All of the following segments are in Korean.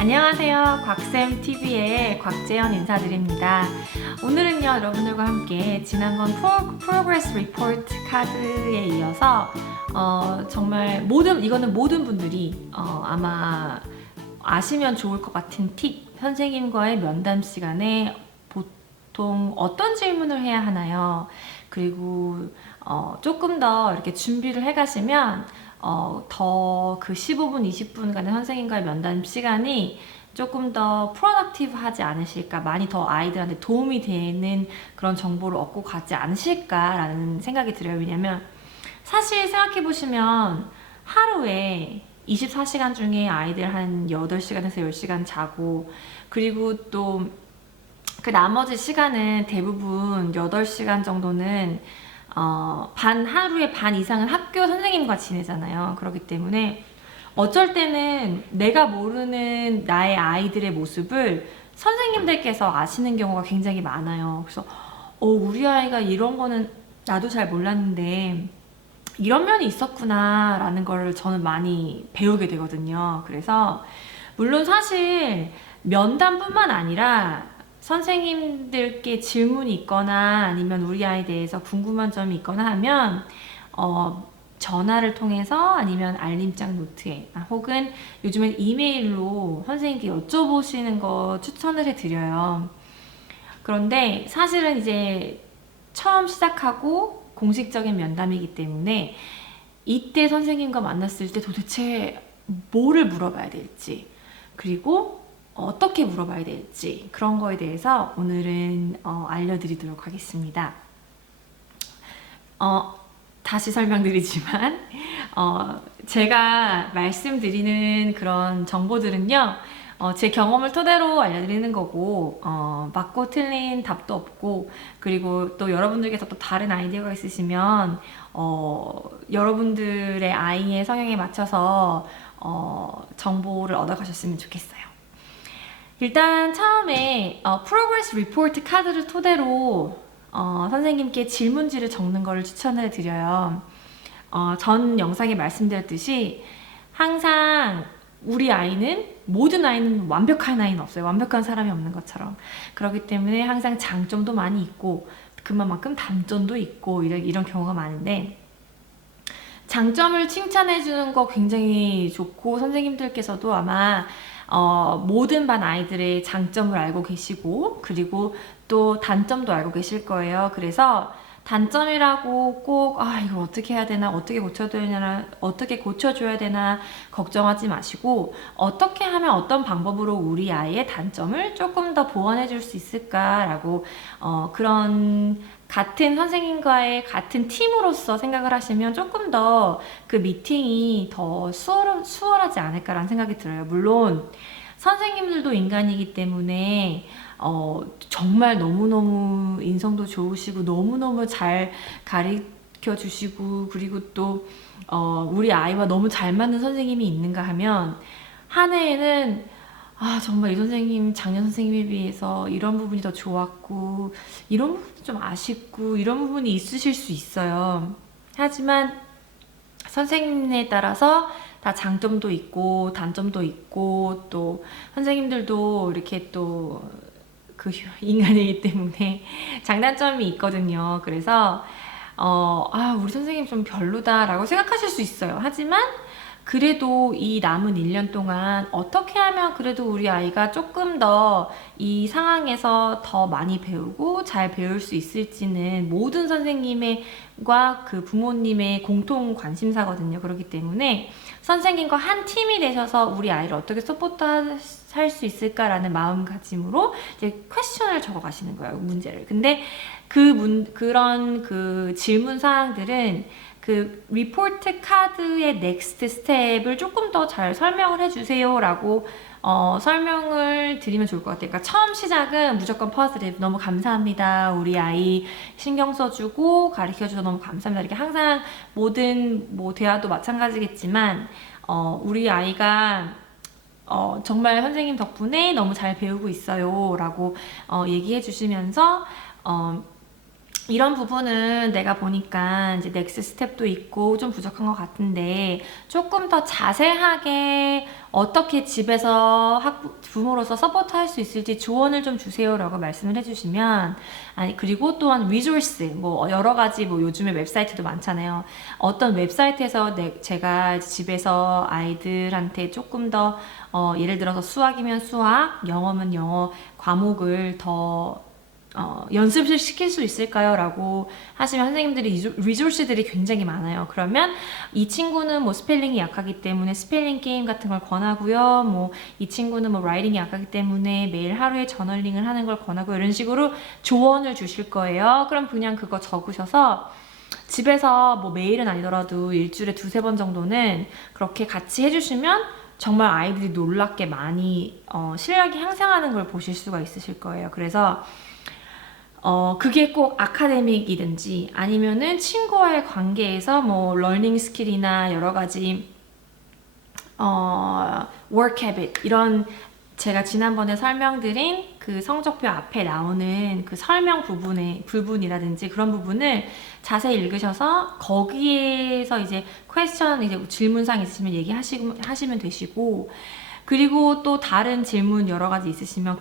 안녕하세요. 곽쌤TV의 곽재현 인사드립니다. 오늘은요, 여러분들과 함께 지난번 프로그레스 리포트 카드에 이어서 정말 이거는 모든 분들이 아마 아시면 좋을 것 같은 팁, 선생님과의 면담 시간에 보통 어떤 질문을 해야 하나요? 그리고 조금 더 이렇게 준비를 해 가시면 더 그 15분, 20분간의 선생님과의 면담 시간이 조금 더 프로덕티브 하지 않으실까, 많이 더 아이들한테 도움이 되는 그런 정보를 얻고 가지 않으실까라는 생각이 들어요. 왜냐면 사실 생각해 보시면 하루에 24시간 중에 아이들 한 8시간에서 10시간 자고, 그리고 또 그 나머지 시간은 대부분 8시간 정도는 하루에 반 이상은 학교 선생님과 지내잖아요. 그렇기 때문에 어쩔 때는 내가 모르는 나의 아이들의 모습을 선생님들께서 아시는 경우가 굉장히 많아요. 그래서 우리 아이가 이런 거는 나도 잘 몰랐는데 이런 면이 있었구나 라는 걸 저는 많이 배우게 되거든요. 그래서 물론 사실 면담뿐만 아니라 선생님들께 질문이 있거나 아니면 우리 아이에 대해서 궁금한 점이 있거나 하면 전화를 통해서 아니면 알림장 노트에 혹은 요즘엔 이메일로 선생님께 여쭤보시는 거 추천을 해드려요. 그런데 사실은 이제 처음 시작하고 공식적인 면담이기 때문에 이때 선생님과 만났을 때 도대체 뭐를 물어봐야 될지, 그리고 어떻게 물어봐야 될지, 그런 거에 대해서 오늘은 알려드리도록 하겠습니다. 다시 설명드리지만 제가 말씀드리는 그런 정보들은요, 제 경험을 토대로 알려드리는 거고, 맞고 틀린 답도 없고, 그리고 또 여러분들께서 또 다른 아이디어가 있으시면 여러분들의 아이의 성향에 맞춰서 정보를 얻어가셨으면 좋겠어요. 일단 처음에 프로그레스 리포트 카드를 토대로 선생님께 질문지를 적는 것을 추천을 드려요. 전 영상에 말씀드렸듯이 항상 모든 아이는 완벽한 아이는 없어요. 완벽한 사람이 없는 것처럼. 그렇기 때문에 항상 장점도 많이 있고 그만큼 단점도 있고 이런 경우가 많은데, 장점을 칭찬해 주는 거 굉장히 좋고, 선생님들께서도 아마 모든 반 아이들의 장점을 알고 계시고, 그리고 또 단점도 알고 계실 거예요. 그래서 단점이라고 꼭 이걸 어떻게 해야 되나, 어떻게 고쳐줘야 되나 걱정하지 마시고, 어떻게 하면 어떤 방법으로 우리 아이의 단점을 조금 더 보완해 줄 수 있을까라고 그런 같은 선생님과의 같은 팀으로서 생각을 하시면 조금 더 그 미팅이 더 수월하지 않을까라는 생각이 들어요. 물론 선생님들도 인간이기 때문에 정말 너무너무 인성도 좋으시고 너무너무 잘 가르쳐 주시고, 그리고 또 우리 아이와 너무 잘 맞는 선생님이 있는가 하면 한 해에는 정말 이 선생님 작년 선생님에 비해서 이런 부분이 더 좋았고 이런 부분이 좀 아쉽고 이런 부분이 있으실 수 있어요. 하지만 선생님에 따라서 다 장점도 있고 단점도 있고, 또 선생님들도 이렇게 또 그 인간이기 때문에 장단점이 있거든요. 그래서 우리 선생님 좀 별로다라고 생각하실 수 있어요. 하지만 그래도 이 남은 1년 동안 어떻게 하면 그래도 우리 아이가 조금 더 이 상황에서 더 많이 배우고 잘 배울 수 있을지는 모든 선생님과 그 부모님의 공통 관심사거든요. 그렇기 때문에 선생님과 한 팀이 되셔서 우리 아이를 어떻게 서포트할 수 있을까라는 마음가짐으로 이제 퀘스천을 적어 가시는 거예요, 문제를. 근데 그런 그 질문 사항들은 그 리포트 카드의 넥스트 스텝을 조금 더 잘 설명을 해주세요 라고 설명을 드리면 좋을 것 같아요. 그러니까 처음 시작은 무조건 포지티브, 너무 감사합니다, 우리 아이 신경 써주고 가르쳐줘서 너무 감사합니다, 이렇게 항상 모든 대화도 마찬가지겠지만 우리 아이가 정말 선생님 덕분에 너무 잘 배우고 있어요 라고 얘기해 주시면서 이런 부분은 내가 보니까 이제 넥스트 스텝도 있고 좀 부족한 것 같은데 조금 더 자세하게 어떻게 집에서 부모로서 서포트할 수 있을지 조언을 좀 주세요라고 말씀을 해주시면, 아니 그리고 또한 리소스 뭐 여러 가지 뭐 요즘에 웹사이트도 많잖아요. 어떤 웹사이트에서 제가 집에서 아이들한테 조금 더 예를 들어서 수학이면 수학, 영어면 영어 과목을 더 연습을 시킬 수 있을까요? 라고 하시면 선생님들이 리소스들이 굉장히 많아요. 그러면 이 친구는 뭐 스펠링이 약하기 때문에 스펠링 게임 같은 걸 권하고요. 뭐 이 친구는 뭐 라이팅이 약하기 때문에 매일 하루에 저널링을 하는 걸 권하고, 이런 식으로 조언을 주실 거예요. 그럼 그냥 그거 적으셔서 집에서 뭐 매일은 아니더라도 일주일에 2-3번 정도는 그렇게 같이 해주시면 정말 아이들이 놀랍게 많이 실력이 향상하는 걸 보실 수가 있으실 거예요. 그래서 그게 꼭 아카데믹이든지 아니면은 친구와의 관계에서 뭐 러닝 스킬이나 여러 가지 work habit, 이런 제가 지난번에 설명드린 그 성적표 앞에 나오는 그 설명 부분이라든지 그런 부분을 자세히 읽으셔서 거기에서 이제 퀘스천, 이제 질문사항 있으시면 얘기하시면 되시고, 그리고 또 다른 질문 여러 가지 있으시면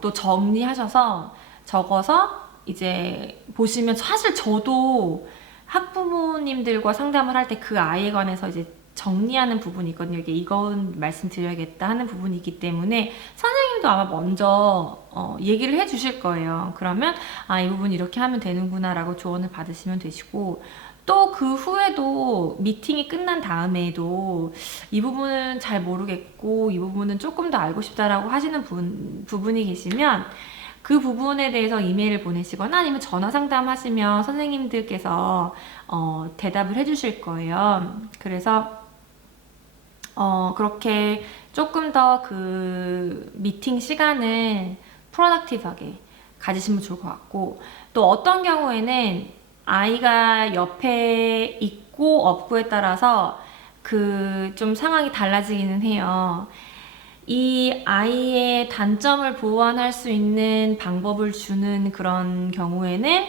또 정리하셔서 적어서 이제 보시면, 사실 저도 학부모님들과 상담을 할 때 그 아이에 관해서 이제 정리하는 부분이 있거든요. 이건 말씀드려야겠다 하는 부분이 있기 때문에 선생님도 아마 먼저 얘기를 해 주실 거예요. 그러면 이 부분 이렇게 하면 되는구나 라고 조언을 받으시면 되시고, 또 그 후에도 미팅이 끝난 다음에도 이 부분은 잘 모르겠고 이 부분은 조금 더 알고 싶다라고 하시는 부분이 계시면 그 부분에 대해서 이메일을 보내시거나 아니면 전화 상담하시면 선생님들께서 대답을 해주실 거예요. 그래서 그렇게 조금 더 그 미팅 시간을 프로덕티브하게 가지시면 좋을 것 같고, 또 어떤 경우에는 아이가 옆에 있고 없고에 따라서 그 좀 상황이 달라지기는 해요. 이 아이의 단점을 보완할 수 있는 방법을 주는 그런 경우에는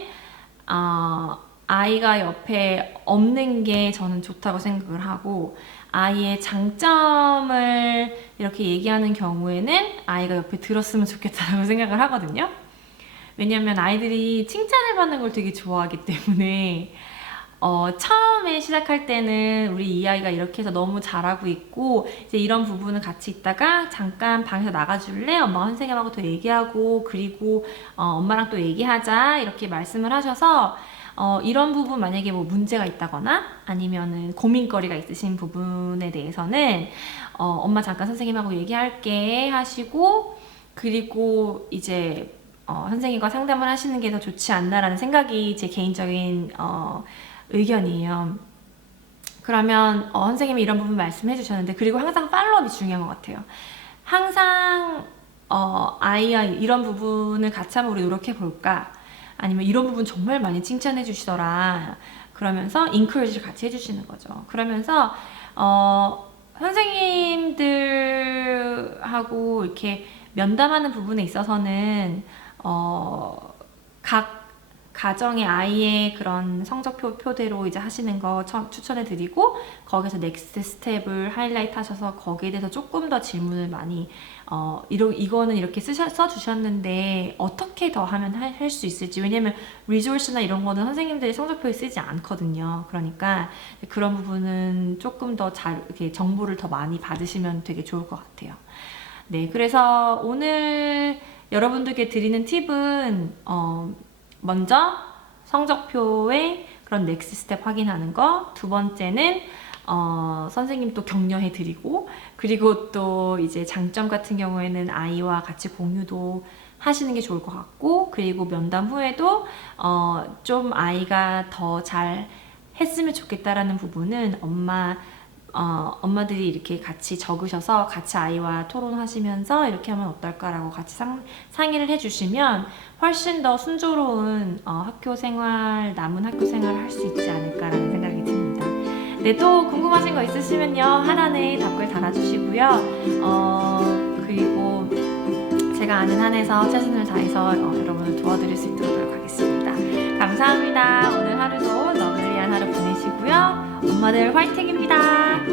아이가 옆에 없는 게 저는 좋다고 생각을 하고, 아이의 장점을 이렇게 얘기하는 경우에는 아이가 옆에 들었으면 좋겠다고 생각을 하거든요. 왜냐면 아이들이 칭찬을 받는 걸 되게 좋아하기 때문에 처음에 시작할 때는 우리 이 아이가 이렇게 해서 너무 잘하고 있고 이제 이런 부분을 같이 있다가 잠깐 방에서 나가줄래? 엄마가 선생님하고 더 얘기하고 그리고 엄마랑 또 얘기하자 이렇게 말씀을 하셔서 이런 부분 만약에 뭐 문제가 있다거나 아니면은 고민거리가 있으신 부분에 대해서는 엄마 잠깐 선생님하고 얘기할게 하시고, 그리고 이제 선생님과 상담을 하시는 게 더 좋지 않나라는 생각이 제 개인적인 의견이에요. 그러면 선생님이 이런 부분 말씀해 주셨는데, 그리고 항상 팔로업이 중요한 것 같아요. 항상 아이와 이런 부분을 같이 한번 우리 노력해 볼까, 아니면 이런 부분 정말 많이 칭찬해 주시더라 그러면서 인커리지를 같이 해주시는 거죠. 그러면서 선생님들하고 이렇게 면담하는 부분에 있어서는 각 가정의 아이의 그런 성적표대로 이제 하시는 거 추천해 드리고, 거기서 넥스트 스텝을 하이라이트 하셔서 거기에 대해서 조금 더 질문을 많이 이거는 이렇게 써주셨는데 어떻게 더 하면 할 수 있을지, 왜냐면 리소스나 이런 거는 선생님들이 성적표에 쓰지 않거든요. 그러니까 그런 부분은 조금 더 이렇게 정보를 더 많이 받으시면 되게 좋을 것 같아요. 네, 그래서 오늘 여러분들께 드리는 팁은 먼저 성적표의 그런 넥스트 스텝 확인하는 거, 두 번째는 선생님 또 격려해 드리고, 그리고 또 이제 장점 같은 경우에는 아이와 같이 공유도 하시는 게 좋을 것 같고, 그리고 면담 후에도 좀 아이가 더 잘 했으면 좋겠다라는 부분은 엄마들이 이렇게 같이 적으셔서 같이 아이와 토론하시면서 이렇게 하면 어떨까라고 같이 상의를 해주시면 훨씬 더 순조로운 남은 학교 생활을 할 수 있지 않을까라는 생각이 듭니다. 네, 또 궁금하신 거 있으시면요, 하단에 답글 달아주시고요. 그리고 제가 아는 한에서 최선을 다해서 여러분을 도와드릴 수 있도록 노력하겠습니다. 감사합니다. 오늘 하루도 러블리한 하루 보내시고요. 엄마들 화이팅입니다.